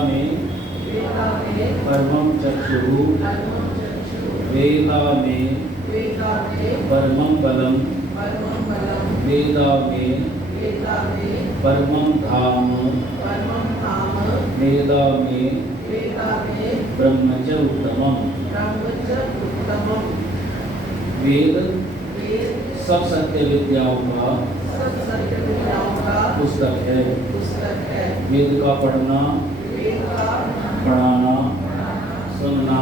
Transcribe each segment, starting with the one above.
में परमं चक्षुः वेदा में परमं बलम वेदा में परमं धाम वेदा में ब्रह्म च उत्तमम्। वेद सब सत्य विद्याओं का पुस्तक है। वेद का पढ़ना, पढ़ाना, सुनना,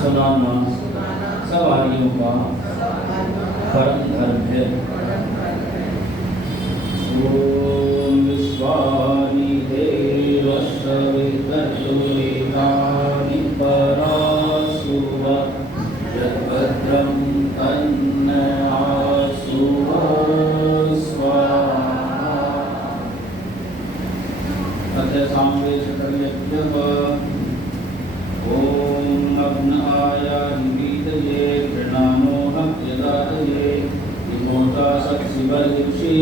सुनाना सब आर्यों का परम धर्म है। ओम विश्वानि देवस्य वेदानि परासुव यद्भद्रं तन्नआसुव स्वाहा। अथ सामवेदयज्ञः। ओम अग्नाय निवीतये कृणानो हव्यदातये विमोता सत्सिवर्दिक्षि।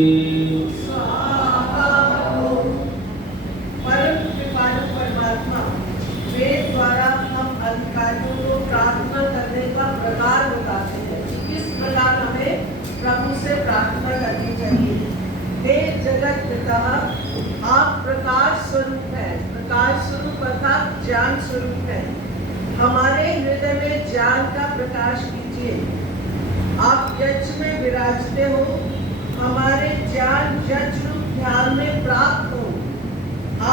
प्रभु से प्रार्थना करनी चाहिए। हे जगत पिता, आप प्रकाश स्वरूप हैं। प्रकाश स्वरूप अर्थात ज्ञान स्वरूप है। हमारे हृदय में ज्ञान का प्रकाश कीजिए। आप यज्ञ में विराजते हो। हमारे ज्ञान यज्ञ रूप ध्यान में प्राप्त हो।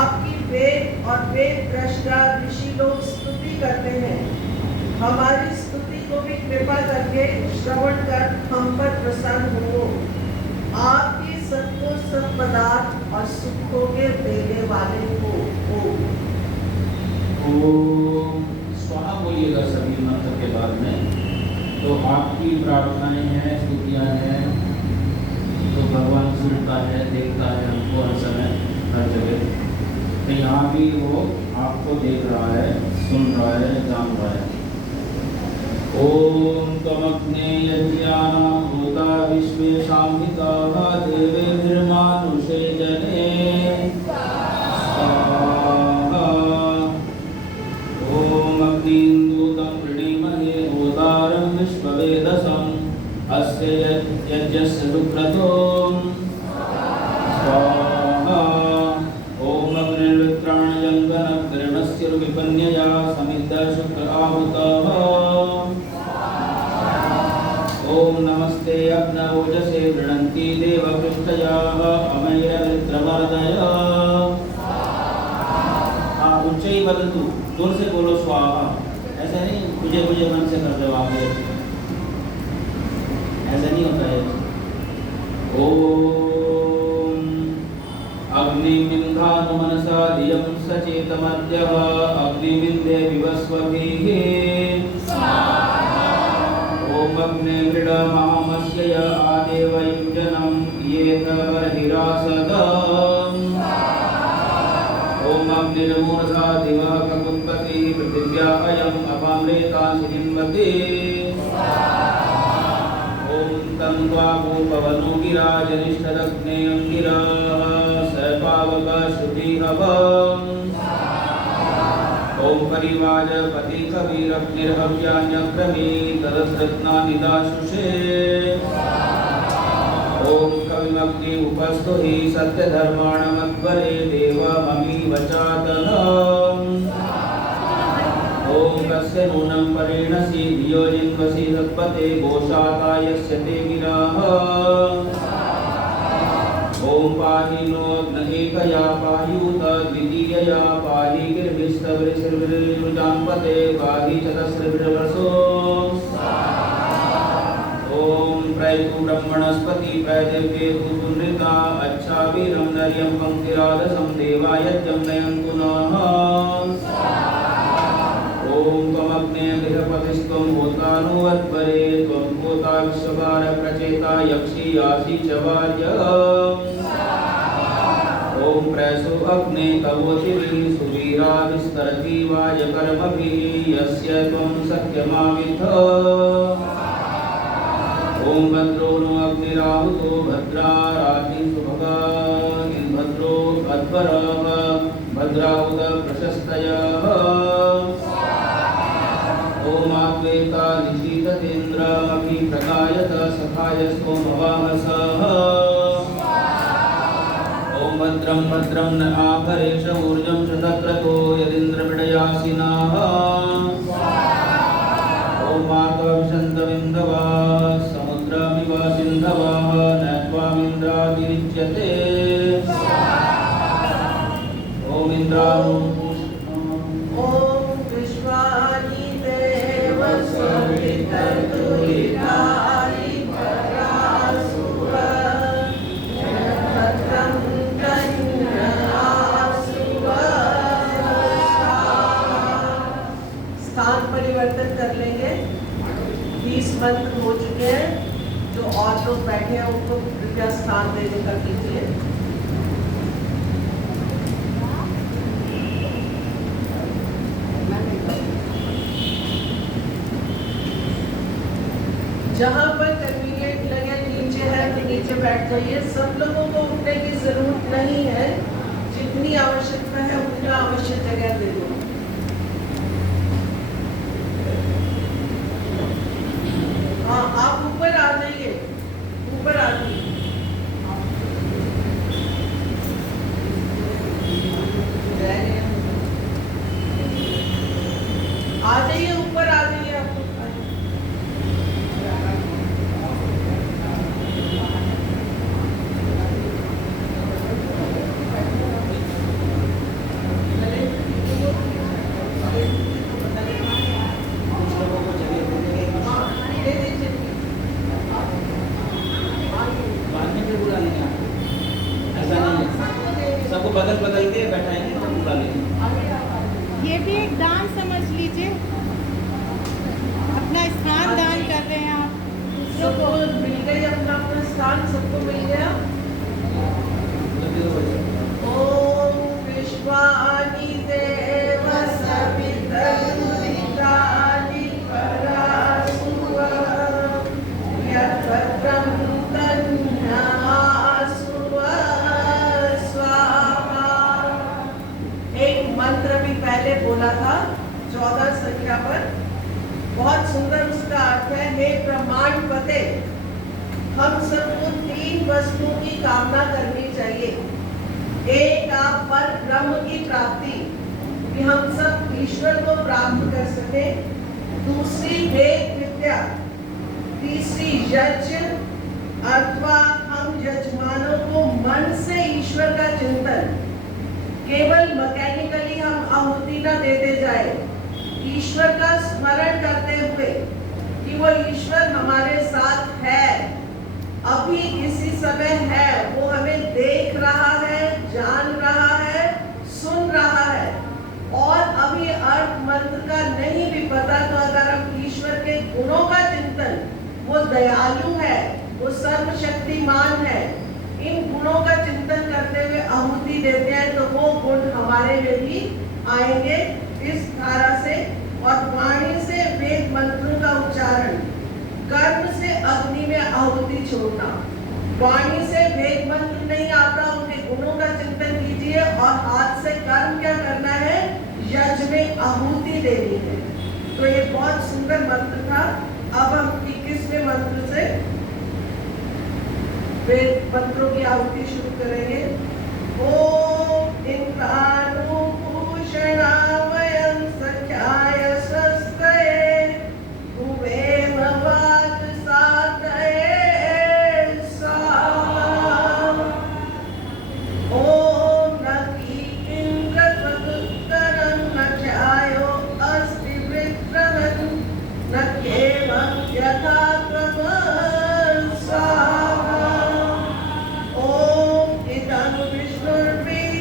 आपकी वेद और वेद दृष्टा ऋषि लोग स्तुति करते हैं। हमारी स्तुति को भी कृपा करके श्रवण कर हम पर प्रसन्न हो। आपकी सबको सब पदार्थ और सुखों के देने वाले हो। ओम स्वाहा बोलिएगा सभी मंत्र के बाद में। तो आपकी प्रार्थनाएं हैं, स्तुतियां हैं, तो भगवान सुनता है, देखता है हमको हर समय हर जगह। तो यहाँ भी वो आपको देख रहा है, सुन रहा है, जान रहा है। ओम त्वमग्ने यज्ञानां भूता विश्वेषां हिताः देवेर्मानुषे जने स्वाहा। ओम अग्निन्दूतं वृणीमहे होतारं विश्ववेदसम् अस्य यज्ञस्य सुक्रतो स्वाहा। ओम अग्निर्वित्राणजङ्गनग्रणस्य विपन्यया समिद्ध शुक्र आहुतः। ओम नमस्ते अग्नौजसे गृह्णन्ति देवपृष्ठयाः अमैरमित्रवर्धय। हाँ उच्च ही वदतु, जोर से बोलो स्वाहा। ऐसे नहीं मुझे मुझे मन से कर दो आप, ऐसे नहीं होता है। ओम अग्निमिन्धानु मनसा धियं सचेतमद्यः अग्निमिन्दे विवस्वभिः। ओम अग्ने गृढमामस्यय आदेव युजनं येत बर्हिरासदम्। ओम अग्निर्मूर्धा दिवः ककुत्पतिः पृथिव्या अयम् अपामृतांसि जिन्वते। ओम तं त्वागो पवनो गिरा जनिष्ठदग्ने अंगिराः स पावकः श्रुतिहवम्। ओम परिवाजपति कविरग्निर्हव्यान्यक्रमे तदस्रत्नानि दाशुषे। ओम कविमग्नि उपस्थो हि सत्यधर्माणमध्वरे देवममीव चातनम्। ओम कस्य नूनं परेणसि धियो जिन्वसि सत्पते गोशाता यस्य ते गिराः। ओम पाहि नो अग्नएकया पाह्यूत द्वितीयया पाहि गिर्भिस्तवृषिर्विरुजान्पते पाहि चतस्रविरवसो। ओम प्रयतु ब्रह्मणस्पति प्रयदेव्ये भूतुनृता अच्छावीरं नर्यं पंक्तिरादसं देवायज्ञं नयन्तु नः। ओम त्वमग्ने गृहपतिस्त्वं होतानुवत्परे त्वं होता विश्वभार प्रचेता यक्षी यासि च वार्यम्। ओम प्रैसो अग्ने तवोतिभिः सुवीरा विस्तरति वायकर्मभिः यस्य त्वं सत्यमाविथ। ओम भद्रो नो अग्निराहुतो भद्रा रातिं सुभगा इन्द्रो अध्वरः भद्राउत प्रशस्तयः ओमाद्वैता निशीततेन्द्रमपि प्रकायत सखाय सोमवाहसः ओम भद्रं भद्रं न आभरेश ऊर्जं शतक्रतो यदिन्द्रविडयासिनाः ओम मातवंशन्तविन्दवा समुद्रमिव सिन्धवः न त्वामिन्द्रादिरिच्यते ओम इन्द्राणो ओम विश्वानि देव सवितर्तुरितानि परासुव भद्रं कन्यासुव। स्थान परिवर्तन कर लेंगे। 20 मंत्र हो चुके हैं। जो और लोग बैठे हैं उनको कृपया स्थान देने का कीजिए। जहाँ पर कन्वीनियंट लगे नीचे है तो नीचे बैठ जाइए। सब लोगों को उठने की जरूरत नहीं है। जितनी आवश्यकता है उतना आवश्यक जगह दे दो। हाँ, आप ऊपर आ जाइए, ऊपर आ जाइए। आ जाइए, ऊपर आ जाइए आप लोग। सबको बदल बदल के बैठाएंगे तो बुला लेंगे। ये भी एक दान समझ लीजिए। अपना स्थान दान कर रहे हैं आप। सबको मिल गई अपना अपना स्थान, सबको मिल गया। ओम विश्वानि देव सवितर्तुरितानि परासुव यद्भद्रं कन्यासुव स्वाहा। एक मंत्र भी पहले बोला था 14 संख्या पर। बहुत सुंदर उसका अर्थ है। हे प्रमाण पते, हम सबको 3 वस्तुओं की कामना करनी चाहिए। एक आप पर ब्रह्म की प्राप्ति, कि हम सब ईश्वर को प्राप्त कर सके। दूसरी वेद विद्या, तीसरी यज्ञ अथवा हम यजमानों को मन से ईश्वर का चिंतन, केवल मैकेनिकली हम आहुति न देते जाए। ईश्वर का स्मरण करते हुए कि वो ईश्वर हमारे साथ है, अभी इसी समय है, वो हमें देख रहा है, जान रहा है, सुन रहा है। और अभी अर्थ मंत्र का नहीं भी पता तो अगर हम ईश्वर के गुणों का चिंतन, वो दयालु है, वो सर्वशक्तिमान है, इन गुणों का चिंतन करते हुए आहुति देते हैं तो वो गुण हमारे में भी आएंगे। इस धारा से और वाणी से वेद मंत्रों का उच्चारण, कर्म से अग्नि में आहुति छोड़ना। वाणी से वेद मंत्र नहीं आता, उनके गुणों का चिंतन कीजिए और हाथ से कर्म क्या करना है, यज्ञ में आहुति देनी है। तो ये बहुत सुंदर मंत्र था। अब हम 21वें मंत्र से वेद मंत्रों की आहुति शुरू करेंगे। ओम इंद्राणुभूषणावयं सख्याय स्वस्तये भुवेम वाजसातये स्वाहा। ओम नकी इंद्रत्वदुत्तरं न ध्यायो अस्ति विक्रमं न केवं यथा त्वं स्वाहा। ओम इदं विष्णुर्विचक्रमे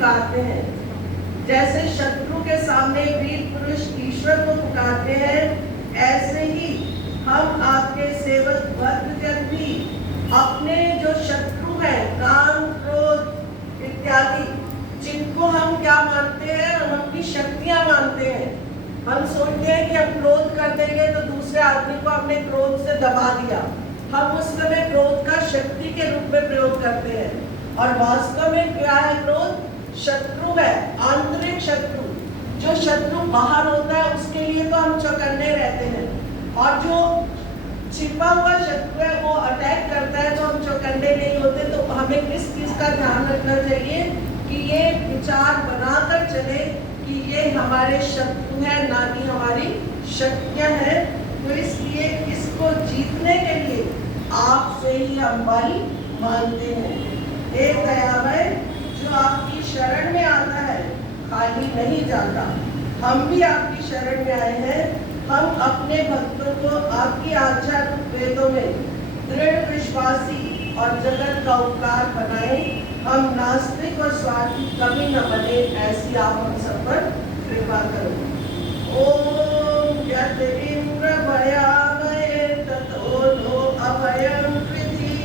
पुकारते हैं। जैसे शत्रु के सामने वीर पुरुष ईश्वर को पुकारते हैं, ऐसे ही हम आपके सेवक भक्तजन भी अपने जो शत्रु हैं, काम क्रोध इत्यादि, जिनको हम क्या मानते हैं, हम अपनी शक्तियां मानते हैं। हम सोचते हैं कि हम क्रोध कर देंगे तो दूसरे आदमी को हमने क्रोध से दबा दिया। हम उस समय क्रोध का शक्ति के रूप में प्रयोग करते हैं, और वास्तव में क्या है? क्रोध शत्रु है, आंतरिक शत्रु। जो शत्रु बाहर होता है उसके लिए तो हम चौकन्ने रहते हैं, और जो छिपा हुआ शत्रु है वो अटैक करता है तो हम चौकन्ने नहीं होते। तो हमें किस चीज का ध्यान रखना चाहिए कि ये विचार बनाकर चले कि ये हमारे शत्रु है, ना कि हमारी शक्तियां हैं। तो इसलिए इसको जीतने के लिए आपसे ही हम बल मांगते हैं। हे दयामय, जो आपकी शरण में आता है खाली नहीं जाता। हम भी आपकी शरण में आए हैं। हम अपने भक्तों को आपकी आज्ञा वेदों में दृढ़ विश्वासी और जगत का उपकार बनाए। हम नास्तिक और स्वार्थी कभी न बने, ऐसी आप हम सब पर कृपा करो। ओम यत इंद्र भयामये ततो नो अभयं कृति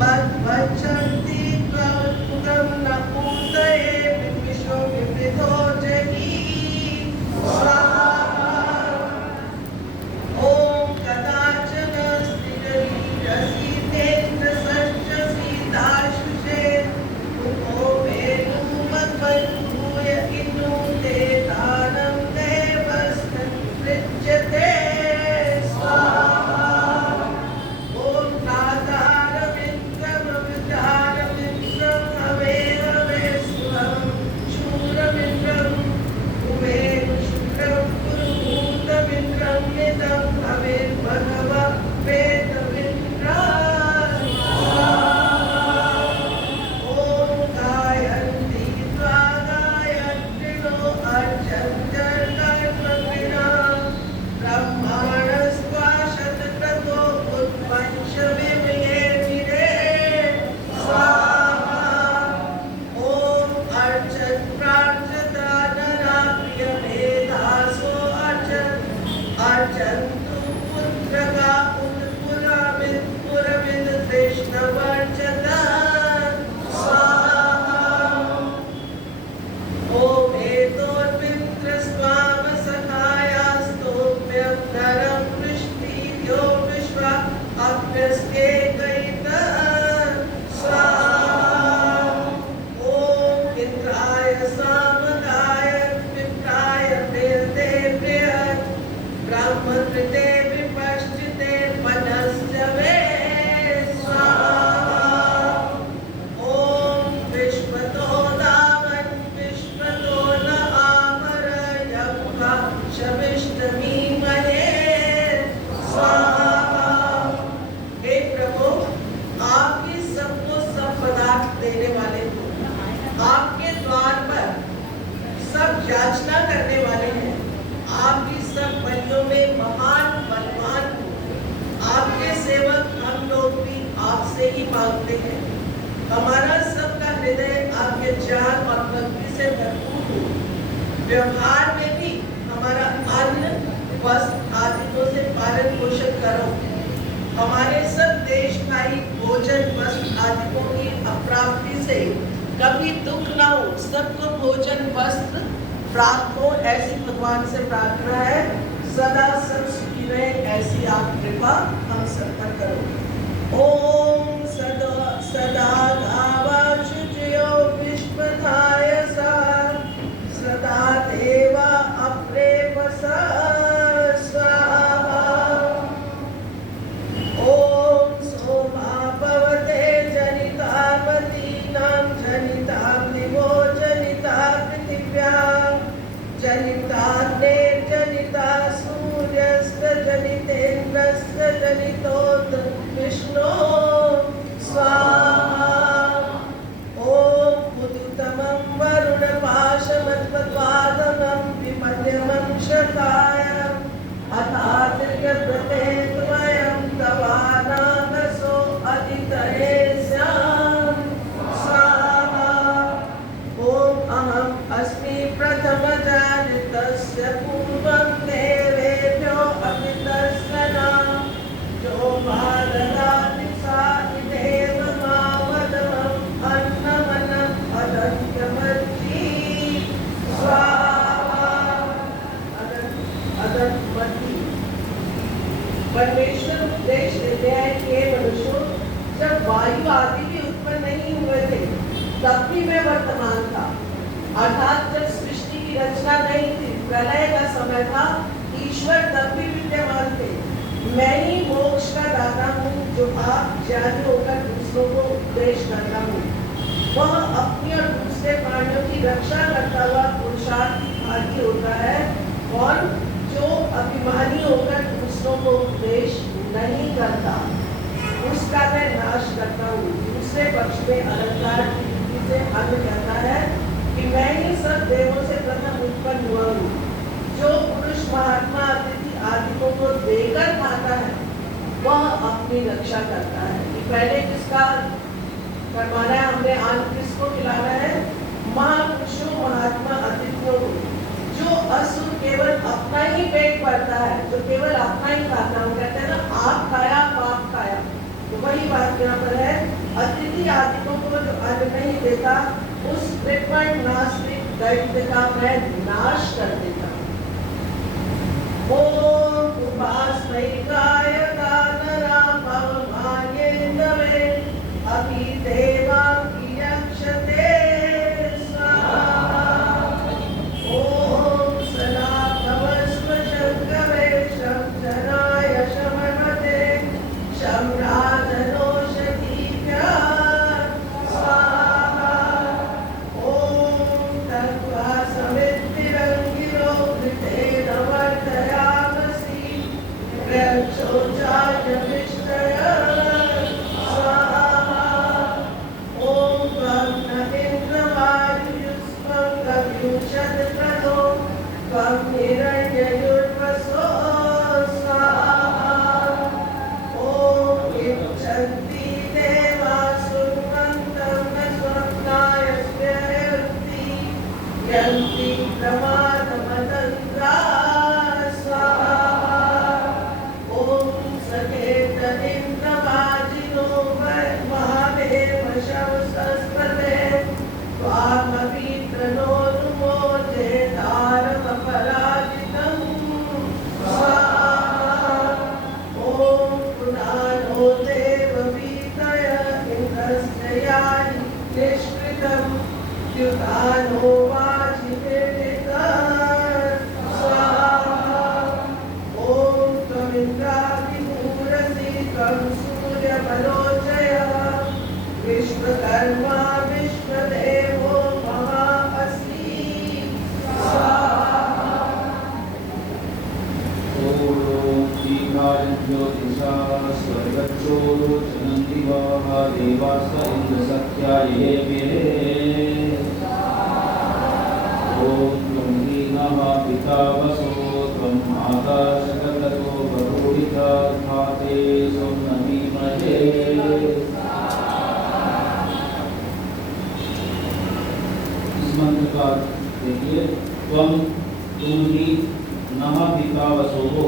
मद्भक्षन्ति त्वमुदं न पूतये विश्व विविधो जहि स्वाहा। ओम कदाचन स्थिरसी तेन्द्र सच्चसी दाशुषे उभो वेणु मद्भूय इनु ते दानं देवस्तन् पृच्छते स्वाहा। ओम नादारविन्द्रमविदारविन्द्रं हवे हवे सुहं शूरमिन्द्रं उमेनु शुक्रं पुरुहूतमिन्द्रं निदं हविर्भगव वेदमिन्द्रा स्वाहा। ओम गायन्ति त्वा गायत्रिणो अर्चन्त्यर्कर्मविना ब्रह्माणस्त्वा शतक्रतो उत्पञ्चविमये विरे स्वाहा। ओम अर्चन् प्रार्थता नरा प्रियभेदासो अर्चन्तु पुत्रका उत्पुरमिद कृष्णवर्चता स्वाहा। ओम हेतोर्विन्द्रस्वाम सखायास्तोभ्यं नरं वृष्टिर्यो विश्वा अभ्यस्ते गयिता स्वाहा। ओम इंद्राय सामगाय विप्राय प्रियते प्रियत् ब्रह्मकृते विपश्चिते मनस्यवे स्वाहा। ओम विश्वतो दावन् विश्वतो न आमर यज्ञ शविष्टमीमहे स्वाहा। हे प्रभु, आप ही सबको सब पदार्थ देने वाले हो। आपके द्वार पर सब याचना करने वाले हैं। आप ही सब बलियों में महान बलवान हो। आपके सेवक हम लोग भी आपसे ही मांगते हैं। हमारा सबका हृदय आपके ज्ञान और भक्ति से भरपूर हो। व्यवहार में भी हमारा अन्न वस्त्र आदिकों से पालन पोषण करो। हमारे सब देश भाई भोजन वस्त्र आदिकों की अप्राप्ति से कभी दुख ना हो। सबको भोजन वस्त्र प्राप्त हो, ऐसी भगवान से प्रार्थना है। सदा सब सुखी रहे, ऐसी आप कृपा हम सब पर करो। ओम सदा गावाशुचयो विश्वधाय सा सदा देवा अप्रेमसा स्वाहा। ओम सोमा भवते जनितामतीनां जनितां दिवो जनिता पृथिव्यां जनिताग्ने जनिता सूर्यस्य जनितेन्द्रस्य जनितोत विष्णो स्वाहा। ओम उदितमं वरुणपाशमत्वादनं विमध्यमं शतायम् अथात्र्यव्रते त्वयं तवानागसो अदितये स्याम् स्वाहा। ओम अस्मि प्रथमजातस्य पूर्वं देवेभ्यो अमितस्सना जो ददाति सा इदेव मामदमम् अन्नमन्नम् अदत्यमर्ची स्वाहा अदत्मति। परमेश्वर उपदेश देते हैं कि हे मनुष्यों, जब वायु आदि भी उत्पन्न नहीं हुए थे तब भी मैं वर्तमान था। अर्थात जब सृष्टि की रचना नहीं थी, प्रलय का समय था, ईश्वर तब भी विद्यमान थे। मैं ही मोक्ष का दाता हूँ जो आप ज्ञानी होकर दूसरों को उपदेश करता हूँ। वह अपनी और दूसरे प्राणियों की रक्षा करता हुआ पुरुषार्थी भागी होता है, और जो अभिमानी होकर दूसरों को उपदेश नहीं करता उसका मैं नाश करता हूँ। दूसरे पक्ष में अलंकार की रीति से अन्य कहता है कि मैं ही सब देवों से प्रथम उत्पन्न हुआ हूँ। जो पुरुष महात्मा अतिथि आदिकों को देकर खाता है वह अपनी रक्षा करता है। कि पहले किसका करवाना है, हमने आज किसको खिलाना है? महापुरुषों महात्मा अतिथियों को। जो असुर केवल अपना ही पेट भरता है, जो केवल अपना ही खाता है, कहते हैं ना आप खाया पाप खाया, तो वही बात यहाँ पर है। अतिथि आदिकों को जो अन्न नहीं देता उस विपण नास्तिक दैत्य का मैं नाश कर देता हूँ। ओम उपासमयिकाय दानराममान्येन्दवे अभिदेवाभियक्षते स्वाहा। ओम सनातनस्वशङ्कवे शंकराय शमनते शम्राजनोषधीभ्यः स्वाहा। ओम तत्वा समितिरङ्गिरो घृतेन वर्धयामसि प्रक्षोचायमिष्टय स्वाहा। ओम त्वं न इन्द्रवायुष्मं कव्युषद्प्रदो त्वं हिरण्ययुर्वसो स्वाहा। ओम इच्छन्ति देवा सुमन्तं न स्वप्नाय स्व्ययन्ति यन्ति प्रमादमतन्द्रा स्वाहा। ओम सखेत इन्द्रवाजिनो महादेवशंसस्पते त्वामभित्रनोरुमोजे तारमपराजितं स्वाहा। ओम पुनानो देववीतय इन्द्रस्य यानि निष्कृतं द्युतानो वाजिवेदितः स्वाहा। ओम त्वमिन्द्रादिमूरसि त्वं सूर्यबलोचयः विश्वकर्मा विश्वदेवो महाअस्ति स्वाहा। ओम श्रीभारज्योतिषा स्वर्गच्चोरो चनन्दिवाः देवास इन्द्रसख्या ये मेरे। ओम त्वं हीनः पिता वसो त्वं माता शकलतो बहुविधा खाते सोमनीमहे। इस मंत्र का देखिए, तुम ही नः पिता वसो हो।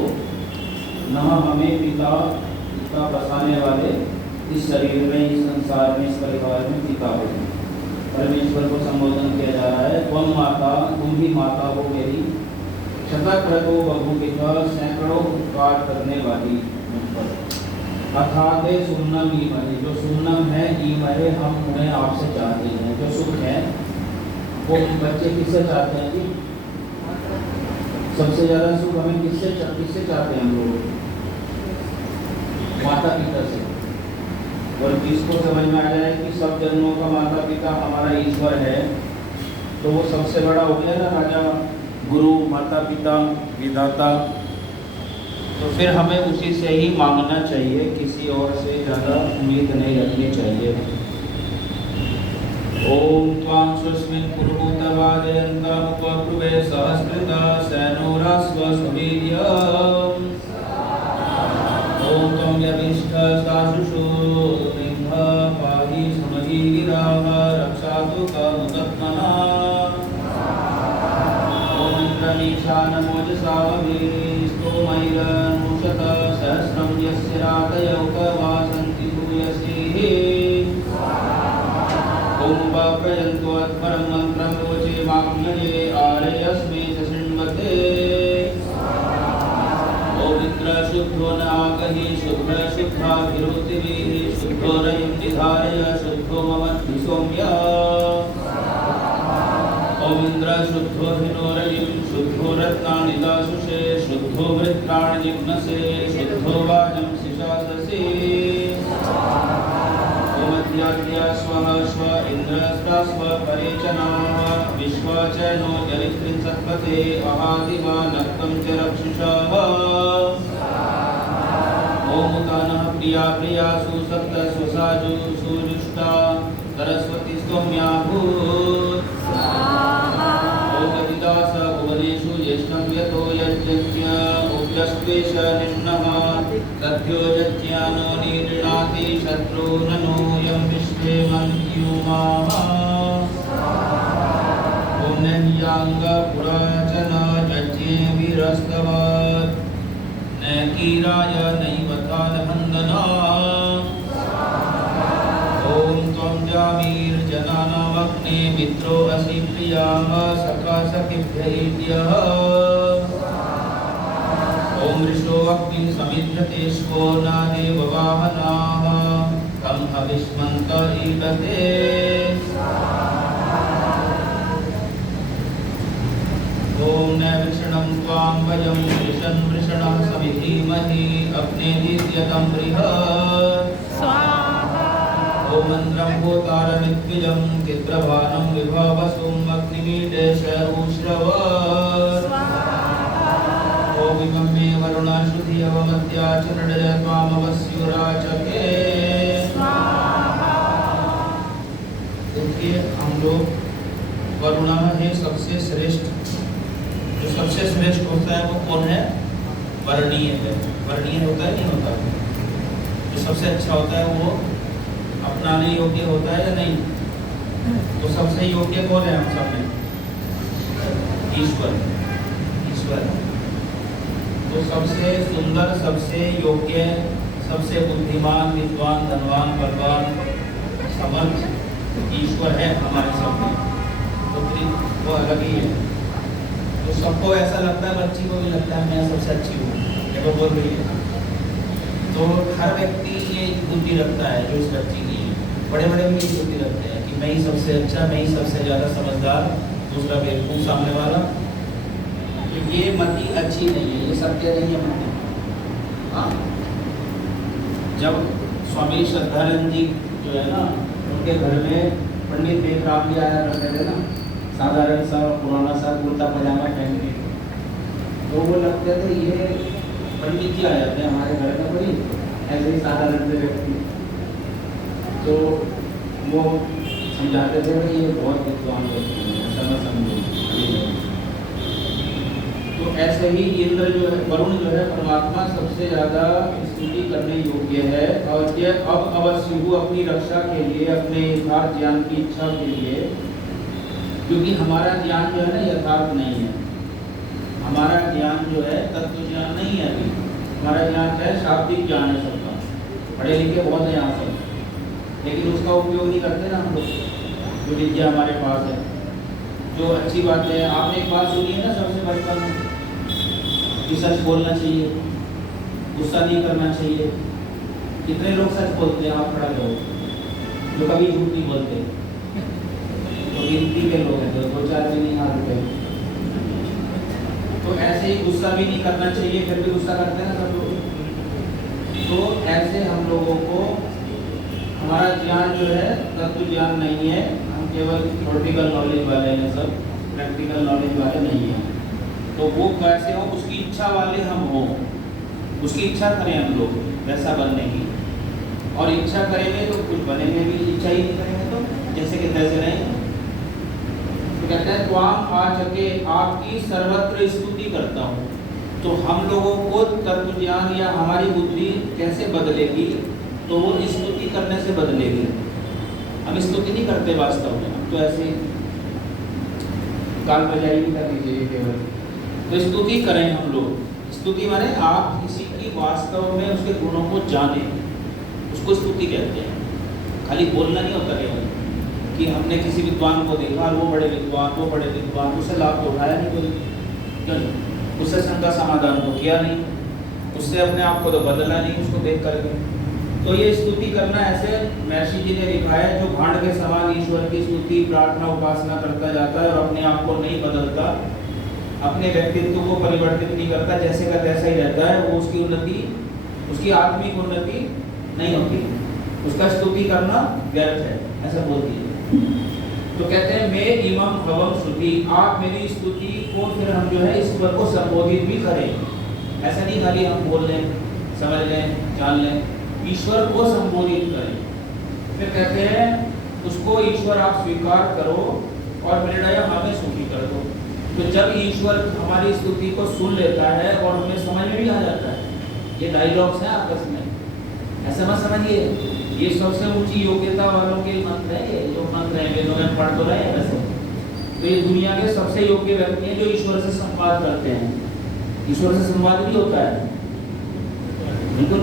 नः हमें पिता बसाने वाले इस शरीर में, इस संसार में, इस परिवार में पिता हो। परमेश्वर को संबोधन किया जा रहा है। त्वं माता, तुम ही माता हो मेरी। शतक्रतो बहुविधा, सैकड़ों उपकार करने वाली मुझ पर। अथाते सुन्नम ईमहे, जो सुन्नम है, ईमहे हम उन्हें आपसे चाहते हैं। जो सुख है वो बच्चे किससे चाहते हैं जी? सबसे ज्यादा सुख हमें किससे चाहते हैं हम लोग? माता पिता से। और जिसको समझ में आ जाए कि सब जन्मों का माता पिता हमारा ईश्वर है, तो वो सबसे बड़ा हो गया ना राजा, गुरु, माता पिता, विधाता। तो फिर हमें उसी से ही मांगना चाहिए, किसी और से ज़्यादा उम्मीद नहीं रखनी चाहिए। ओम त्वां स्वस्मिन् पुरुहूतवादयन्तमुपब्रुवे सहस्कृता सैनोरास्व स्ववीर्यम्। ओम त्वं यविष्ठसाशुषो सिंह पाहि समजीगिराः रक्षातु कामुतत्मनः। ईशानमोजसा स्तोमैरनुषत सहस्रं यस्य रातयो उपवासन्ति सूयसेः ॐ प्रयन्तो अध्वरं मन्त्रं रोचे वाग्मये आर्यस्मे च शृण्वते शुद्धो न आगहि शुद्ध शुद्धाभिरोतिभिः शुद्धो रयं निधारय शुद्धो ममद्धि सौम्य ॐ इन्द्र शुद्धो हिनोरयं शुद्धो रत्नानि दाशुषे शुद्धो वृत्राणि जिघ्नसे शुद्धो वाजं शिशाससे ॐ अद्याद्या स्वः स्व इन्द्रस्तास्व परेचनाः विश्व च नो जरित्रिं सत्पथे अहादिवा नक्तं च रक्षुषः ओमुतानः प्रिया प्रिया सुसप्त सुसाजु सुजुष्टा सरस्वती सौम्याभूत् ओगतिदास भुवनेषु ज्येष्ठं यतो यज्ञस्य उभ्यस्त्वेष निम्नः तथ्यो यज्ञानो निर्णाति शत्रूननो यं विश्वे मन्त्युमाः ॐ नह्याङ्गपुराचन यज्ञे वीरस्तवत् न कीराय नैवतालभन्दना ॐ त्वं जामीर्जनानामग्ने मित्रो असि प्रियाः सखा सखिभ्यैद्यः ॐ ऋषो अग्निं समिध्यते श्वो न देववाहनाः तं हविष्मन्त ईदते ॐ न वृषणं त्वां वयं वृषणः समिधीमहि अग्ने दीप्यतं बृहत् ॐ मन्त्रं होतारमिद्विजं चित्रभानं विभावसुं अग्निमीडे शरूश्रवत् ॐ इमं मे वरुणाश्रुधियवमद्या च नडय त्वामवस्युराचके। देखिए हम लोग वरुणा है सबसे श्रेष्ठ, जो सबसे श्रेष्ठ होता है वो कौन है? वर्णीय है। वर्णीय होता है नहीं होता? जो सबसे अच्छा होता है वो अपनाने योग्य होता है या नहीं? तो सबसे योग्य कौन है हम सब में? ईश्वर। ईश्वर तो सबसे सुंदर, सबसे योग्य, सबसे बुद्धिमान, विद्वान, धनवान, बलवान, समर्थ ईश्वर है हमारे सब में। तो वो अलग ही है। तो सबको ऐसा लगता है, बच्ची को भी लगता है मैं सबसे अच्छी हूँ, देखो बोल रही है। तो हर व्यक्ति ये बुद्धि रखता है जो इस बच्ची की है। बड़े बड़े भी ये बुद्धि रखते हैं कि मैं ही सबसे अच्छा, मैं ही सबसे ज़्यादा समझदार, दूसरा बेवकूफ़ सामने वाला। तो ये मति अच्छी नहीं है, ये सत्य नहीं है मति। हाँ, जब स्वामी श्रद्धानंद जी जो है ना, उनके घर में पंडित बेखराम भी आया करते थे ना, साधारण सा पुराना सा कुर्ता पजामा पहन के, तो वो लगते थे ये पंडित जी आ जाते हैं हमारे घर में, कोई ऐसे ही साधारण से व्यक्ति। तो वो समझाते थे कि ये बहुत विद्वान व्यक्ति हैं, ऐसा न समझो। तो ऐसे ही इंद्र जो है, वरुण जो है, परमात्मा सबसे ज़्यादा स्तुति करने योग्य है। और ये अब अवश्य अपनी रक्षा के लिए, अपने यथार्थ ज्ञान की इच्छा के लिए, क्योंकि हमारा ज्ञान जो है ना यथार्थ नहीं है। हमारा ज्ञान जो है तत्व ज्ञान नहीं है अभी। हमारा ज्ञान क्या है? शाब्दिक ज्ञान है सबका। पढ़े लिखे बहुत है यहाँ सब, लेकिन उसका उपयोग नहीं करते ना हम लोग, जो विद्या हमारे पास है। जो अच्छी बात है, आपने एक बात सुनी है ना सबसे बचपन में कि सच बोलना चाहिए, गुस्सा नहीं करना चाहिए। कितने लोग सच बोलते हैं? आप खड़ा करो जो कभी झूठ नहीं बोलते। तो गिनती के लोग हैं, दो चार भी नहीं हाथ उठे। तो ऐसे ही गुस्सा भी नहीं करना चाहिए, फिर भी गुस्सा करते हैं ना सब लोग। तो ऐसे हम लोगों को, हमारा ज्ञान जो है तत्व ज्ञान नहीं है, हम केवल थ्योरेटिकल नॉलेज वाले हैं, सब प्रैक्टिकल नॉलेज वाले नहीं हैं। तो वो कैसे हो? उसकी इच्छा वाले हम हो, उसकी इच्छा करें हम लोग वैसा बनने की। और इच्छा करेंगे तो कुछ बनेंगे भी, इच्छा ही नहीं करेंगे तो जैसे कि तैसे रहेंगे। तो कहते हैं त्वाम आचके, आपकी सर्वत्र स्तुति करता हूँ। तो हम लोगों को तत्व ज्ञान या हमारी बुद्धि कैसे बदलेगी? तो वो स्तुति करने से बदलेगी। हम स्तुति नहीं करते वास्तव में, हम तो ऐसे काल बजाई नहीं करनी चाहिए केवल। तो स्तुति करें हम लोग। स्तुति माने आप किसी की वास्तव में उसके गुणों को जाने, उसको स्तुति कहते हैं। खाली बोलना नहीं होता केवल कि हमने किसी विद्वान को देखा, वो बड़े विद्वान, उससे लाभ तो उठाया नहीं कोई, क्यों नहीं? उससे शंका समाधान तो किया नहीं, उससे अपने आप को तो बदला नहीं उसको देख करके। तो ये स्तुति करना ऐसे महर्षि जी ने लिखा है, जो भांड के समान ईश्वर की स्तुति प्रार्थना उपासना करता जाता है और अपने आप को नहीं बदलता, अपने व्यक्तित्व को परिवर्तित नहीं करता, जैसे का तैसा ही रहता है, वो उसकी उन्नति, उसकी आत्मिक उन्नति नहीं होती, उसका स्तुति करना व्यर्थ है, ऐसा बोलती है। तो कहते हैं मे इमम भवम स्तुति, आप मेरी स्तुति को फिर हम जो है ईश्वर को संबोधित भी करें। ऐसा नहीं खाली हम बोल लें, समझ लें, जान लें, ईश्वर को संबोधित करें। फिर कहते हैं उसको ईश्वर आप स्वीकार करो और मृडया हमें सुखी कर दो। तो जब ईश्वर हमारी स्तुति को सुन लेता है और हमें समझ में भी आ जाता है, ये डायलॉग्स हैं आपस में, ऐसा मत समझिए ये सबसे ऊंची योग्यता वालों के मंत्र है, ये जो मंत्र है वेदों में पढ़ तो रहे हैं वैसे, तो ये दुनिया के सबसे योग्य व्यक्ति हैं जो ईश्वर से संवाद करते हैं। ईश्वर से संवाद नहीं होता है बिल्कुल।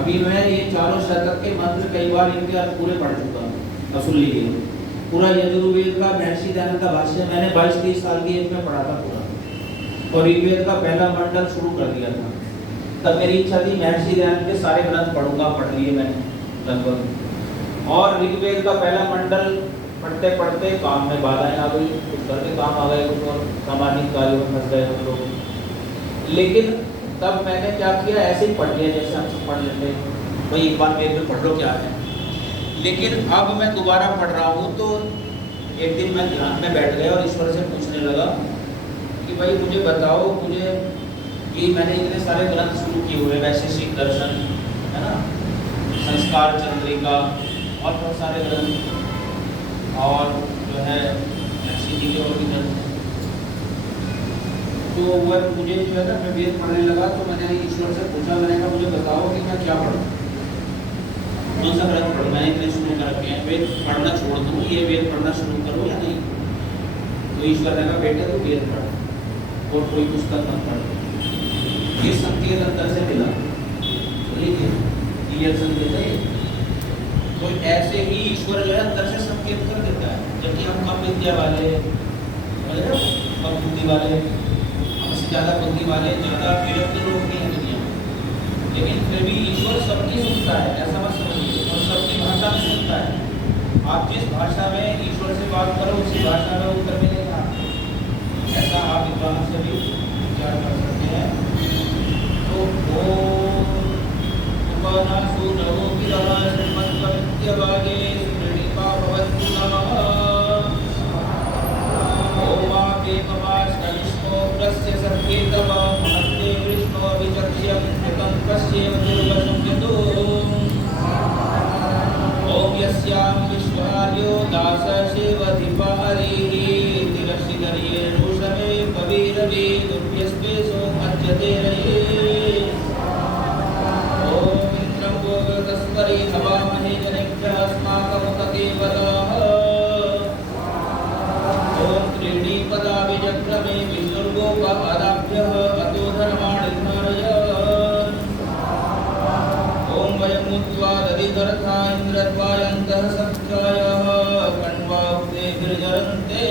अभी मैं ये चारों शतक के मंत्र कई बार इनके अर्थ पूरे पढ़ चुका हूँ, अब सुन लीजिए। पूरा यजुर्वेद का महर्षि दयानंद का भाष्य मैंने 22-23 साल की एज में पढ़ा था पूरा, और ऋग्वेद का पहला मंडल शुरू कर दिया था। तब मेरी इच्छा थी महर्षि दयानंद के सारे ग्रंथ पढ़ूंगा, पढ़ लिए मैंने लगभग। और ऋग्वेद का पहला मंडल पढ़ते पढ़ते काम में बाधाएं आ गई, कुछ घर के काम आ गए, कुछ और सामाजिक कार्यों में फंस गए हम लोग। लेकिन तब मैंने क्या किया, ऐसे ही पढ़ लिया जैसे हम सब पढ़ लेते, भाई एक बार वेद में पढ़ लो क्या है। लेकिन अब मैं दोबारा पढ़ रहा हूँ तो एक दिन मैं ध्यान में बैठ गया और ईश्वर से पूछने लगा कि भाई मुझे बताओ, मुझे ये मैंने इतने सारे ग्रंथ शुरू किए हुए, वैशेषिक दर्शन है ना, संस्कार चंद्रिका और बहुत सारे ग्रंथ, और जो है महर्षि जी के और भी ग्रंथ। तो वह मुझे जो है ना, मैं वेद पढ़ने लगा तो मैंने ईश्वर से पूछा, मैंने कहा मुझे बताओ कि मैं क्या पढ़ूँ, कौन सा ग्रंथ पढ़ूँ। मैंने इतने शुरू कर रखे हैं, वेद पढ़ना छोड़ दूँ, ये वेद पढ़ना शुरू करो या नहीं। तो ईश्वर ने कहा बेटे तू वेद पढ़ और कोई पुस्तक मत पढ़। ये संकेत अंदर से मिला, क्लियर संकेत है। तो ऐसे ही ईश्वर जो है अंदर से संकेत कर देता है, जबकि हम कम विद्या वाले, कम बुद्धि वाले, हमसे ज़्यादा बुद्धि वाले, ज़्यादा विरक्त लोग नहीं है दुनिया में, लेकिन फिर भी ईश्वर सबकी सुनता है, ऐसा मत समझिए, और सबकी भाषा में सुनता है। आप जिस भाषा में ईश्वर से बात करो उसी भाषा में उत्तर मिलेगा। ऐसा आप विद्वानों से भी विचार कर सकते हैं। तो ओम यस्याम विश्वार्यो दास शिवधिपारिः तिरश्चिदर्ये रुषमे कविरवि दुर्यस्ते सोमज्जते रये। ओम इंद्रं गोगतस्परि हवामहे जनेभ्यः अस्माकमुपदेवताः। ओम त्रीणि पदा विचक्रमे विष्णुर्गोपदाभ्यः अतो धर्माणिर्धारय। ओम वयमुत्वा दधिकर्था इन्द्रद्वायन्तः सख्यायः कण्वाहुते गिरिजरन्ते।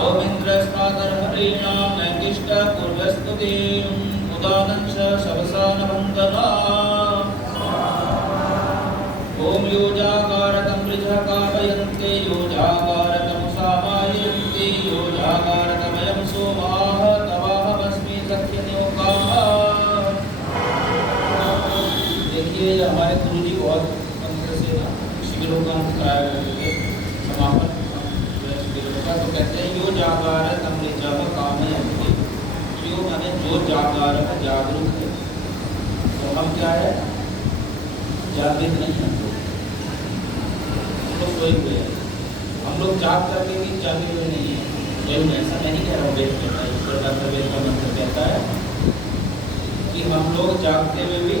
ओम इन्द्रस्तातर्हरीणां नैकिष्टा पूर्वस्तुतिं उदानंश शवसानवन्दना। ओम योजाकारतं वृषः कामयन्ते योजाकारतं सामायन्ते योजाकारतमयं सोमाः तवाहमस्मि सख्यनियोगाः। देखिए हमारे गुरु जी बहुत मंत्र से ना शिविरों का कराया करते थे, समापन शिविरों का। तो कहते हैं यो जागरत अमृत कामयन्ते, यो माने जो जागरत जागरूक है। तो हम क्या है, जागृत नहीं है, हम लोग सोए हुए हैं। हम लोग जाग करके भी जागे हुए नहीं है। जरूर ऐसा मैं नहीं कह रहा हूँ, वेद कहता है, ईश्वर का वेद का मंत्र कहता है कि हम लोग जागते हुए भी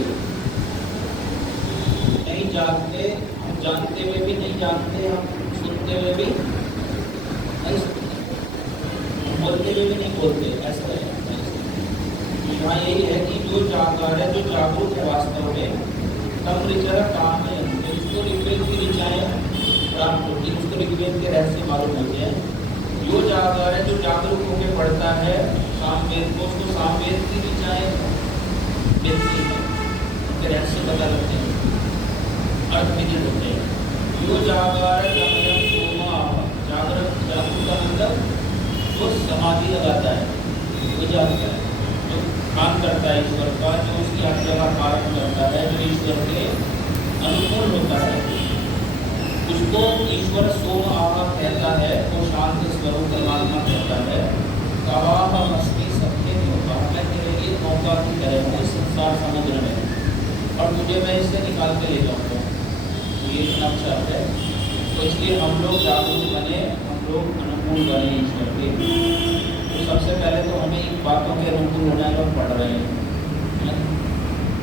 नहीं जागते, हम जानते हुए भी नहीं जानते, हम सुनते हुए भी नहीं सुनते, हम बोलते हुए भी नहीं बोलते, ऐसा है। यहाँ यही है कि जो जागरूक है, जो जागरूक है वास्तव में, तब ऋचा काम है, इसको ऋग्वेद की ऋचाएँ प्राप्त होती है, उसको ऋग्वेद के रहस्य मालूम होते हैं। जो जागरूक है, जो जागरूक होकर पढ़ता है सामवेद को, उसको सामवेद की ऋचाएँ मिलती है, उनके रहस्य पता लगते हैं, अर्थ विदित होते हैं। जो जागरूक जागरूक का मतलब जो समाधि लगाता है, वो जागता है, जो काम करता है ईश्वर का, जो उसकी आज्ञा का पालन करता है, जो ईश्वर के अनुकूल होता है, उसको ईश्वर सोम आह कहता है, वो शांत स्वरूप परमात्मा कहता है। कहा मस्ती सबके मौका, मैं तेरे लिए मौका की तरह हूँ इस संसार समुद्र में, और तुझे मैं इससे निकाल के ले जाऊँगा। तो ये इतना अच्छा है। तो इसलिए हम लोग जागरूक बने, हम लोग अनुकूल बने ईश्वर के। तो सबसे पहले तो हमें इन बातों के अनुकूल होना है, हम पढ़ रहे हैं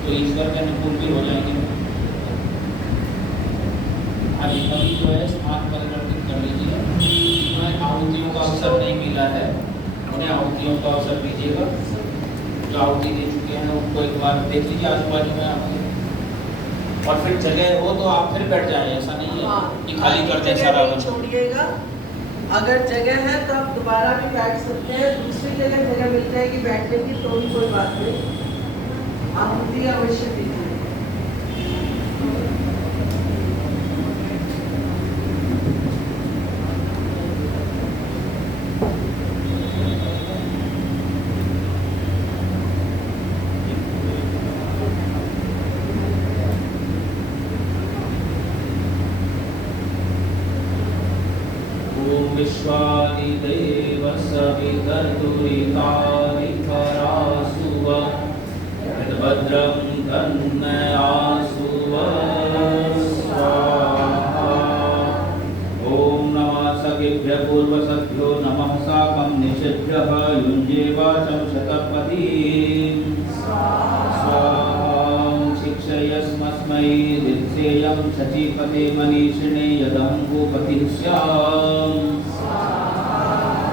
तो ईश्वर के अनुकूल भी हो जाएंगे। अभी अभी जो है स्थान परिवर्तित कर लीजिए, जिन्हें आहुतियों का अवसर नहीं मिला है उन्हें आहुतियों का अवसर दीजिएगा। जो आहुति दे चुके हैं उनको एक बार देख लीजिए आजू बाजू में आपके, और फिर जगह हो तो आप फिर बैठ जाए, ऐसा नहीं है कि खाली कर दें सारा छोड़िएगा। अगर जगह है तो आप दोबारा भी बैठ सकते हैं, दूसरी जगह मिल जाएगी बैठने की तो भी कोई बात नहीं। आहुति अवश्य दीजिए। विश्वादिदेव सवितर्तुरितारितरासुव यद्भद्रं तन्नयासुव स्वाहा। ॐ नमः सखेभ्यः पूर्वसख्यो नमः साकं निषेभ्यः युञ्जे वाचं शतपथीं स्वाहा। शिक्षयस्मस्मै दित्सेयं शचीपते मनीषिणे यदङ्गोपतिः स्याम्।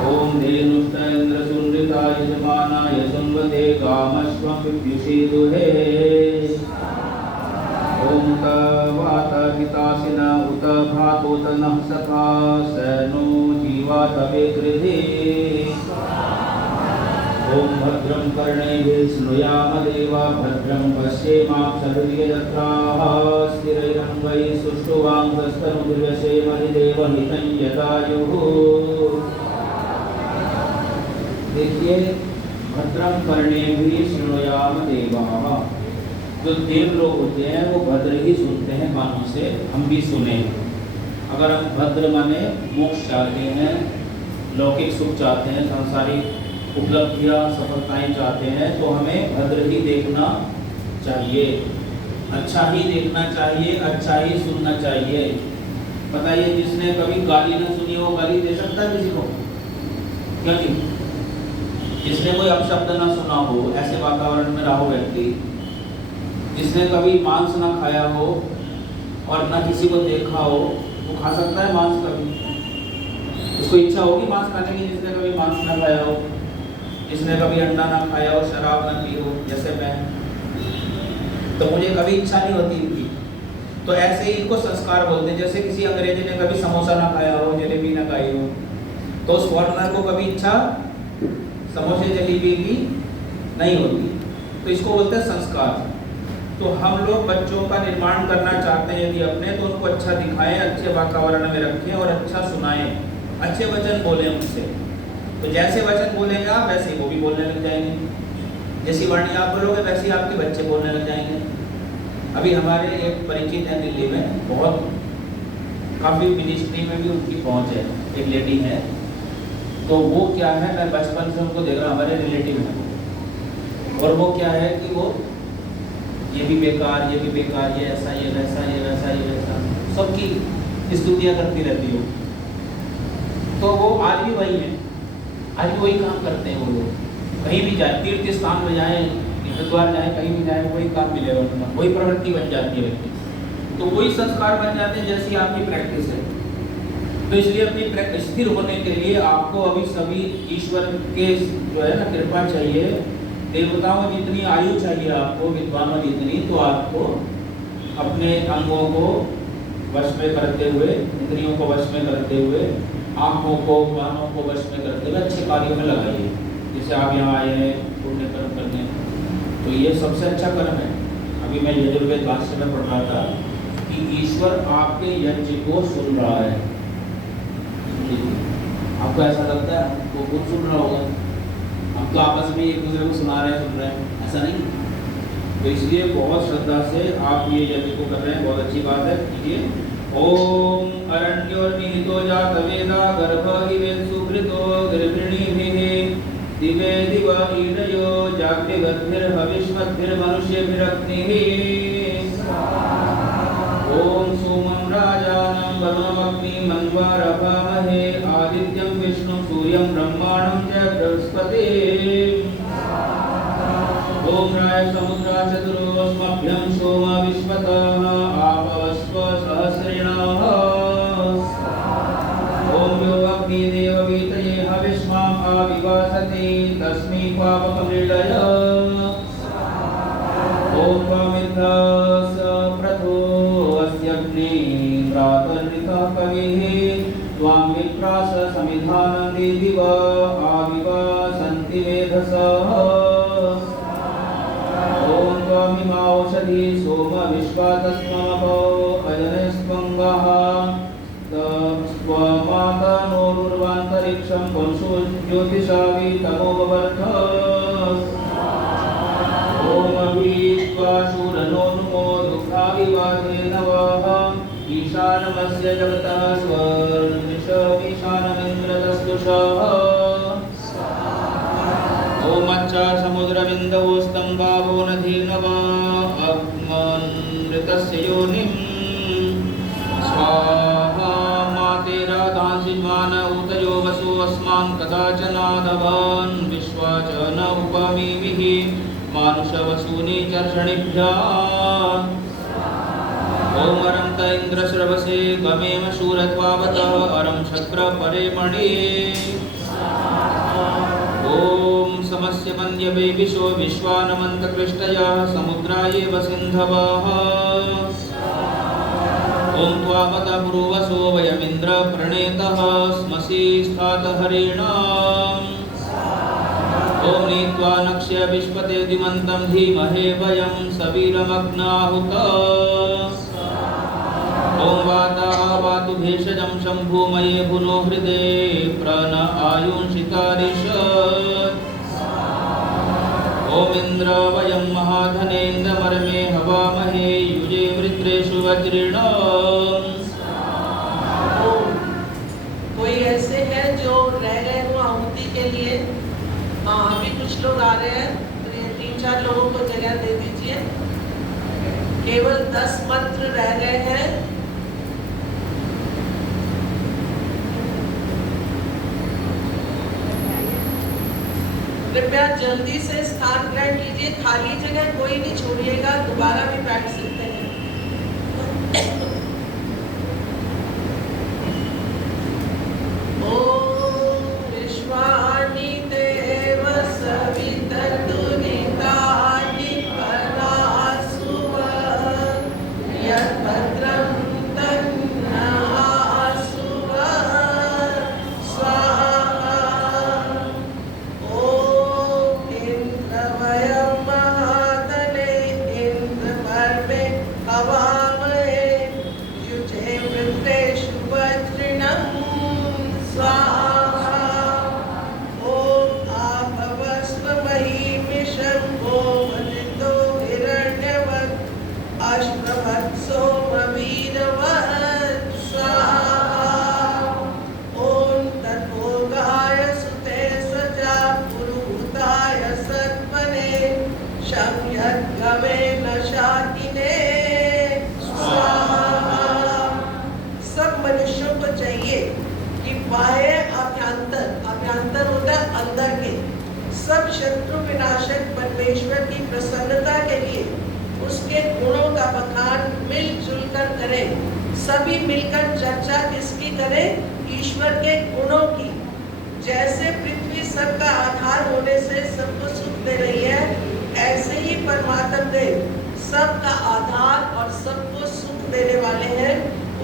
ओम धेनुष्टेन्द्रसुंडिताय यजमानाय सुन्वते कामश्वं विद्युषीदुहे। ओम तवातपितासिन उत भातोत नः सखा सनो जीवातवे कृधे। ओम भद्रं कर्णेभिः शृणुयाम देवा भद्रं पश्येमाक्षभिर्यजत्राः स्थिरैरङ्गैः सुष्ठुवांसस्तनुर्यसेमधिदेव हितं यदायुः। देखिए, भद्रं कर्णेभिः शृणुयाम देवाः, जो देव लोग होते हैं वो भद्र ही सुनते हैं कानों से, हम भी सुने। अगर हम भद्र माने मोक्ष चाहते हैं, लौकिक सुख चाहते हैं, सांसारिक उपलब्धियां सफलताएं चाहते हैं, तो हमें भद्र ही देखना चाहिए, अच्छा ही देखना चाहिए, अच्छा ही सुनना चाहिए। बताइए, जिसने कभी गाली न सुनी हो गाली दे सकता है किसी को? क्यों नहीं? जिसने कोई अपशब्द ना सुना हो, ऐसे वातावरण में रहा हो व्यक्ति, जिसने कभी मांस ना खाया हो और ना किसी को देखा हो, वो खा सकता है मांस कभी? उसको इच्छा होगी मांस खाने की जिसने कभी मांस ना खाया हो, जिसने कभी अंडा ना खाया हो, शराब ना पी हो, जैसे मैं, तो मुझे कभी इच्छा नहीं होती इनकी। तो ऐसे ही इनको संस्कार बोलते हैं। जैसे किसी अंग्रेजी ने कभी समोसा ना खाया हो, जलेबी ना खाई हो, तो उस फॉरेनर को कभी इच्छा समोसे जलेबी की नहीं होती, तो इसको बोलते हैं संस्कार। तो हम लोग बच्चों का निर्माण करना चाहते हैं यदि अपने, तो उनको अच्छा दिखाएं, अच्छे वातावरण में रखें और अच्छा सुनाएं, अच्छे वचन बोलें उनसे। तो जैसे वचन बोलेंगे आप, वैसे ही वो भी बोलने लग जाएंगे। जैसी वाणी आप बोलोगे वैसे ही आपके बच्चे बोलने लग जाएंगे। अभी हमारे एक परिचित हैं दिल्ली में, बहुत काफ़ी मिनिस्ट्री में भी उनकी पहुँच है, एक लेडी है। तो वो क्या है, मैं बचपन से उनको देख रहा, हमारे रिलेटिव हैं, और वो क्या है कि वो ये भी बेकार, ये भी बेकार, ये ऐसा, ये वैसा, ये वैसा, ये वैसा, सबकी स्तुतियाँ करती रहती हो। तो वो आज भी वही है, आज भी वही काम करते हैं वो लोग। कहीं भी जाए, तीर्थ स्थान में जाए, हरिद्वार जाए, कहीं भी जाए, वही काम मिलेगा उनका, वही प्रवृत्ति बन जाती है व्यक्ति। तो वही संस्कार बन जाते हैं जैसी आपकी प्रैक्टिस है। तो इसलिए अपनी स्थिर होने के लिए आपको अभी सभी ईश्वर के जो है ना कृपा चाहिए, देवताओं जितनी आयु चाहिए आपको, विद्वानों जितनी, तो आपको अपने अंगों को वश में करते हुए, इंद्रियों को वश में करते हुए, आँखों को, कानों को वश में करते हुए अच्छे कार्यों में लगाइए। जैसे आप यहाँ आए हैं पुण्य कर्म करने, तो ये सबसे अच्छा कर्म है। अभी मैं यजुर्वेद भाष्य में पढ़ रहा था कि ईश्वर आपके यज्ञ को सुन रहा है। आपको ऐसा लगता है वो खुद सुन रहा होगा, हम तो आपस में एक दूसरे को सुना रहे हैं, सुन रहे हैं, ऐसा नहीं। तो इसलिए बहुत श्रद्धा से आप ये यज्ञ को कर रहे हैं, बहुत अच्छी बात है, कीजिए। ओम अरण्योर्निहितो जातवेदा गर्भ इवेन सुकृतो गर्भिणीभिः दिवे दिव ईडयो जाग्निवद्भिर्हविष्मद्भिर्मनुष्यभिरग्निः ओम सोमं राजानं वरुणमग्निं मन्वारभामहे आदित्यं विष्णुं सूर्यं ब्रह्माणं च बृहस्पतिम् ओम राय समुद्रा चतुरोऽस्मभ्यं सोम विश्वतः आपवस्व सहस्रिणः ओम यो अग्निदेव वीतये हविष्माम् आविवासते तस्मै पावकमृडय ओम त्वमिन्द्रस प्रथो अस्यग्ने प्रातर्ऋतः कविः त्वां विप्रास समिधानन्ति दिव आविवासन्ति वेधसः औषधि सोम विश्वातस्ममपो अजनस्पङ्गः स्वमातनोरुर्वान्तरिक्षं वंशो ज्योतिषावि तमोवर्धस् ॐ अभीष्वाशूरनो दुःखाविवादे नवः ईशानमस्य जगतः स्वर्निशमीशानमिन्द्रतस्तुषः ओमच्चा समुद्रबिन्दवो स्तम्भावो नदीर्नवा अग्मनृतस्य योनिम् स्वाहा मातेराधांसिज्वान उतयो वसु अस्मान् कदाचनादवान् विश्वा च न उपमीमिः मानुषवसूनि चर्षणिभ्यः ओमरं त इन्द्रश्रवसे गमेम शूरत्वावतः अरं शक्र परेमणि ओम समस्य मन्यवे विशो विश्वानमन्तकृष्टयः समुद्रायेव सिन्धवः ओम त्वावत ब्रुवसो वयमिन्द्र प्रणेतः स्मसि स्थातहरिणाम् ओम नीत्वा नक्ष्य विश्वते दिमन्तं धीमहे वयं सवीरमग्नाहुतः ओम वाताः वातु भेषजं शम्भुमये भुनो हृदे प्रण आयुंशितारिषत् ओम इन्द्र वयं महाधनेन्द्रमर्मे हवामहे युजे वृत्रेषु वज्रिणाम् कोई ऐसे हैं जो रह गए हो आहुति के लिए? अभी कुछ लोग आ रहे हैं, तो ये 3-4 लोगों को जगह दे दीजिए। केवल 10 मंत्र रह गए हैं। कृपया जल्दी से स्थान ग्रहण कीजिए, खाली जगह कोई नहीं छोड़िएगा, दोबारा भी बैठ सकते हैं। ओम विश्वानि देव सवितर्तुनितानि परासुव यद्भद्रं तन्नःसुव स्वाहा ओम इंद्रवयं महातने इंद्रपर्वे हवामहे युजे वृत्रेषु वज्रिणम् स्वाहा ओम आपवस्वमहीमिषं गोमदितो हिरण्यवत् अश्वभत्सोमवीरवत् स्वाहा ओम तद्भोगाय सुते सजा पुरुहूताय सत्मने शम्यद्गवे न शाकिने स्वाहा। सब मनुष्यों को चाहिए कि बाह्य अभ्यंतर होता है अंदर के सब शत्रु विनाशक परमेश्वर की प्रसन्नता के लिए उसके गुणों का बखान मिलजुल कर करें। सभी मिलकर चर्चा किसकी करें? ईश्वर के गुणों की। जैसे पृथ्वी सबका आधार होने से सबको सुख दे रही है, ऐसे ही परमात्मा देव सबका आधार और सबको सुख देने वाले हैं।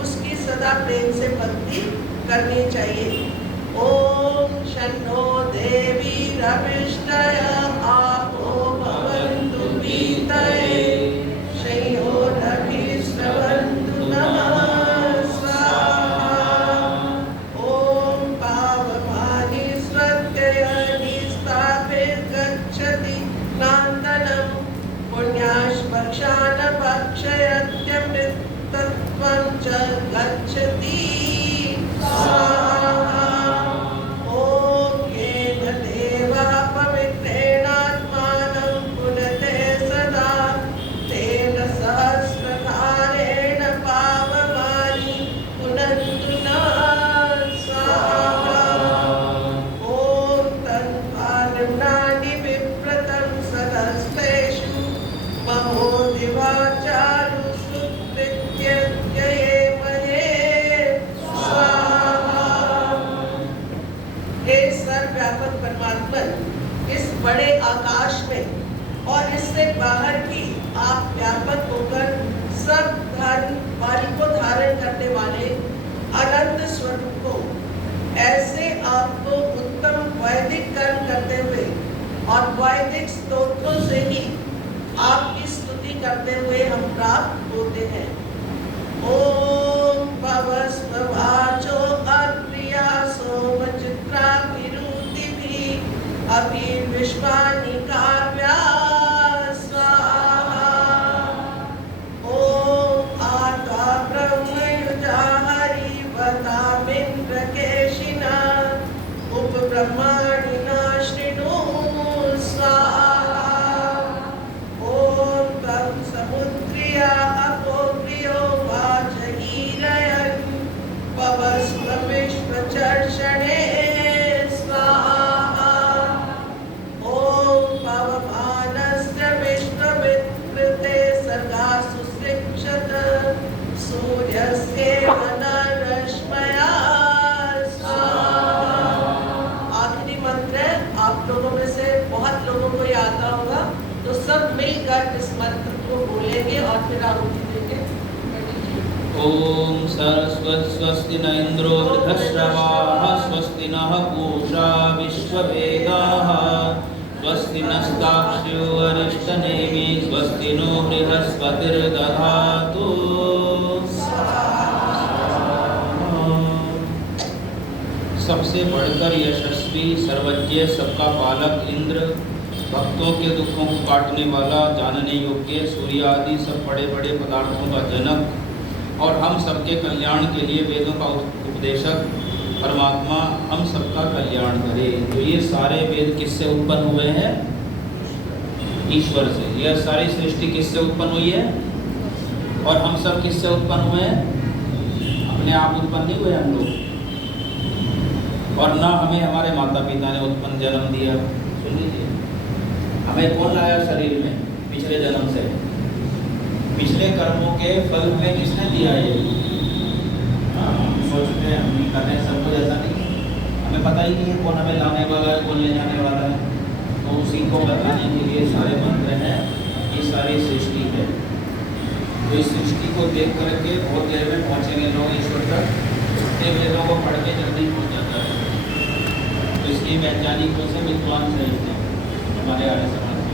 उसकी सदा प्रेम से भक्ति करनी चाहिए। ओम शन्नो देवी रविष्टय आपो भवन्तु पीतये शयो रविश्रवन्तु नमः स्वाहा। ओम पावमानि स्वत्ययनि स्थापित गच्छति नान्दनं पुण्याश्पक्षान् भक्षयत्यमृतत्वं च गच्छति स्वाहा। ओम येन देवः पवित्रेणात्मानं पुनते सदा तेन सहस्रधारेण पावमानि पुनन्तु नः स्वाहा। ओम तन्वार्णानि विप्रतं सदस्तेषु महो दिवाचारु सुकृत्यत्यये महे स्वाहा। हे सर्वव्यापक परमात्मा, इस बड़े आकाश में और इससे बाहर की आप व्यापक होकर सब धन बल को धारण करने वाले अनंत स्वरूप को, ऐसे आपको उत्तम वैदिक कर्म करते हुए और वैदिक स्तोत्रों से ही आपकी स्तुति करते हुए हम प्राप्त होते हैं। ओम भवस्ववाचो अप्रिया सोमचित्रा विरुतिभि अभि विश्वानि काव्या स्वाहा। ओम आत्मा ब्रह्मयुजा हरिवतामिन्द्रकेशिना उपब्रह्माणिना शृणु स्वाहा। ओम तम समुद्रिया अपोप्रियो वाचहीरयन् पवस्व विश्वचर्षणे स्वाहा। ओम पवमानस्य विश्वविकृते सदासु सृक्षत सूर्यस्येव नरश्मया स्वाहा। आखिरी मंत्र आप लोगों में से बहुत लोगों को याद होगा, तो सब मिलकर इस मंत्र को बोलेंगे और फिर आहुति देंगे। ओम सरस्वती स्वस्ति न इंद्रो वृद्धश्रवाः स्वस्ति नः पूषा विश्ववेदाः स्वस्ति नस्ताक्ष्यो अरिष्टनेमि स्वस्ति नो बृहस्पतिर्दधातु। सबसे बढ़कर यशस्वी सर्वज्ञ सबका पालक इंद्र, भक्तों के दुखों को काटने वाला, जानने योग्य सूर्य आदि सब बड़े बड़े पदार्थों का जनक और हम सबके कल्याण के लिए वेदों का उपदेशक परमात्मा हम सबका कल्याण करे। तो ये सारे वेद किससे उत्पन्न हुए हैं? ईश्वर से। यह सारी सृष्टि किससे उत्पन्न हुई है? और हम सब किससे उत्पन्न हुए हैं? अपने आप उत्पन्न नहीं हुए हम लोग, और ना हमें हमारे माता पिता ने उत्पन्न जन्म दिया। सुन लीजिए, हमें कौन लाया शरीर में पिछले जन्म से? पिछले कर्मों के फल हमें किसने दिया? ये सोचते हैं हम कर रहे हैं सब कुछ, ऐसा नहीं। हमें पता ही नहीं है कौन हमें लाने वाला है, कौन ले जाने वाला है। तो उसी को बताने के लिए सारे मंत्र हैं, ये सारी सृष्टि है। तो इस सृष्टि को देख करके बहुत देर में पहुँचेंगे लोग ईश्वर तक। इतने वेदों को पढ़ के जल्दी पहुँच जाता है। तो इसलिए वैज्ञानिकों से विद्वान समझते हैं हमारे आर्य समाज में।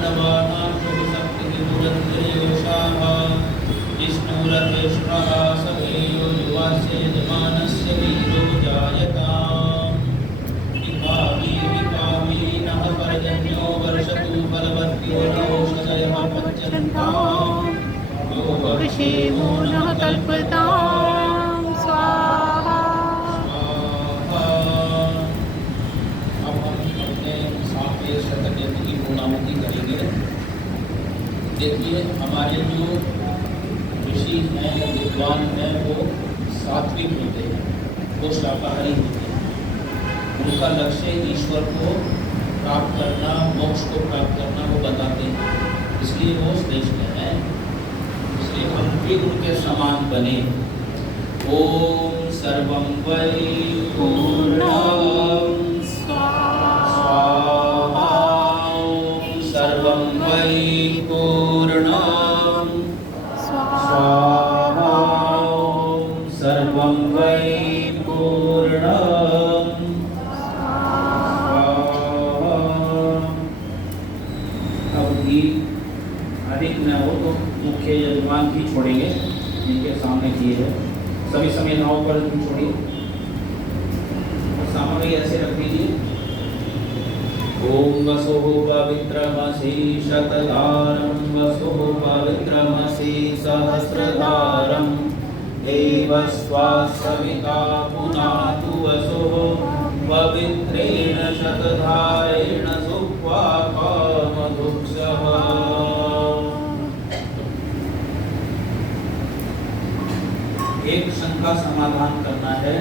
नवानां शुभशक्तिविभुरन्द्रियोषाः विष्णुरथेष्ट्रः सखेयो युवास्य यजमानस्य वीरो जायताम् विकामी नः पर्जन्यो वर्षतु फलवत्यो नोषधयः पच्यन्ताम् यो विषेमो नः कल्पतां स्वाहा। अब हम अपने सातवें शतक की पूर्णाहुति करेंगे। देखिए हमारे जो ऋषि हैं विद्वान हैं वो सात्विक होते हैं, वो शाकाहारी होते हैं। उनका लक्ष्य ईश्वर को प्राप्त करना, मोक्ष को प्राप्त करना वो बताते हैं, इसलिए वो श्रेष्ठ हैं। इसलिए हम भी उनके समान बने। ओम सर्वं वै पूर्णं स्वाहा। ओम सर्वं वै पूर्णं स्वाहा। ओम सर्वं वै पूर्णं स्वाहा। अब घी अधिक न हो तो मुख्य यजमान घी छोड़ेंगे, जिनके सामने घी है। सभी समय नाव पर घी छोड़िए और सामग्री ऐसे रख दीजिए। ओम वसो पवित्रमसि शतधारं वसो पवित्रमसि सहस्रधारं देवस्वा सविता पुनातु वसो पवित्रेण शतधारेण सुक्वा कामधुक्षः। एक शंका समाधान करना है।